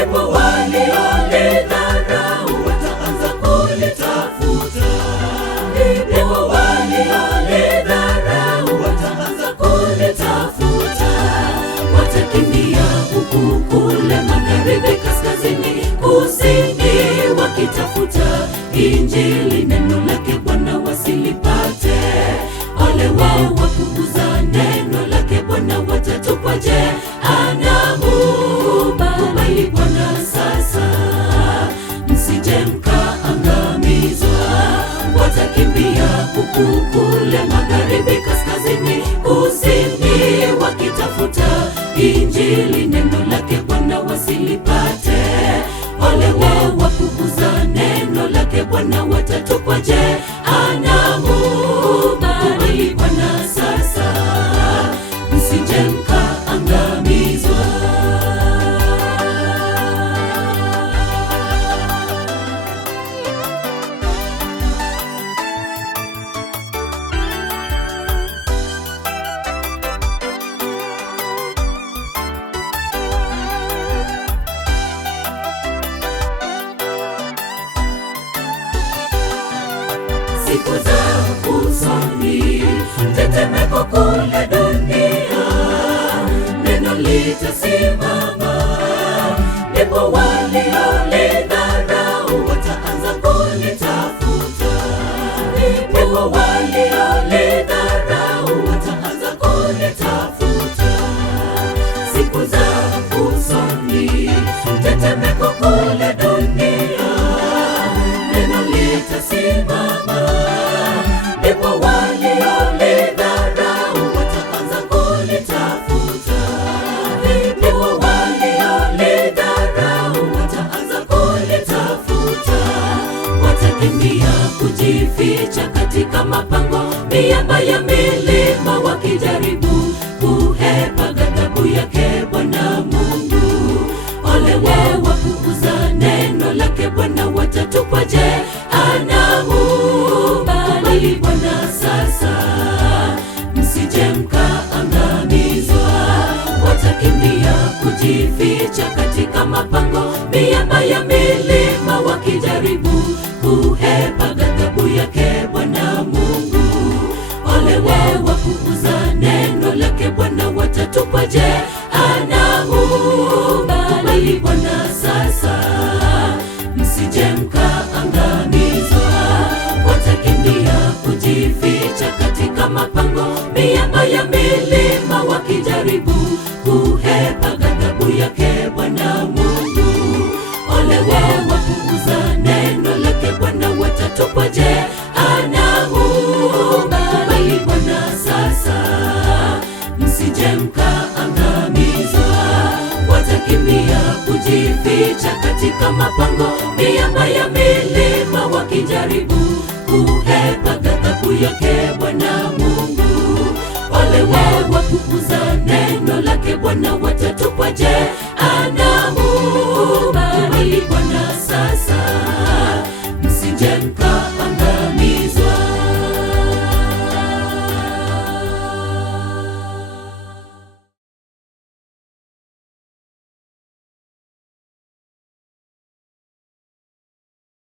ndipo waliolidharau wataanza kulitafuta, ndipo waliolidharau wataanza kulitafuta. Watakimbia huku kule, magharibi, kaskazini, kusini, wakitafuta Injili, neno lake Bwana wasilipate. Ole wao wapuuza neno lake Bwana, watatupwa jehanamu. Kubali Bwana sasa, msije mkaangamizwa. Watakimbia huku kule, magharibi, kaskazini, kusini, wakitafuta Injili, neno lake Bwana wasilipate. Ole wao wapuuza neno lake Bwana, watatupwa jehanamu. Kubali Bwana sasa, msije mkaangamizwa. Siku za usoni, tetemeko kule dunia, neno litasimama. Ndipo waliolidharau wataanza kulitafuta, ndipo waliolidharau wataanza kulitafuta. Siku za usoni, tetemeko kule dunia, neno litasimama. Ndipo waliolidharau wataanza kulitafuta, ndipo waliolidharau wataanza kulitafuta. Watakimbia kujificha katika mapango, miamba ya milima, wakijaribu kuhepa ghadhabu yake Bwana Mungu. Ole wao wapuuza neno lake Bwana, watatupwa jehanamu. Kubali Bwana sasa, msije mkaangamizwa. Watakimbia kujificha katika mapango, miamba ya milima, wakijaribu kuhepa ghadhabu yake Bwana Mungu. Ole wao wapuuza neno lake Bwana, watatupwa jehanamu. Kubali Bwana sasa, msije mkaangamizwa. Watakimbia kujificha katika mapango, miamba ya milima, wakijaribu kuhepa ghadhabu yake Bwana Mungu. Ole wao wapuuza neno lake Bwana, watatupwa jehanamu. Kubali Bwana sasa, msije mkaangamizwa. Watakimbia kujificha katika mapango, miamba ya milima, wakijaribu kuhepa ghadhabu yake Bwana Mungu. Ole wao wapuuza neno lake Bwana, watatupwa jehanamu.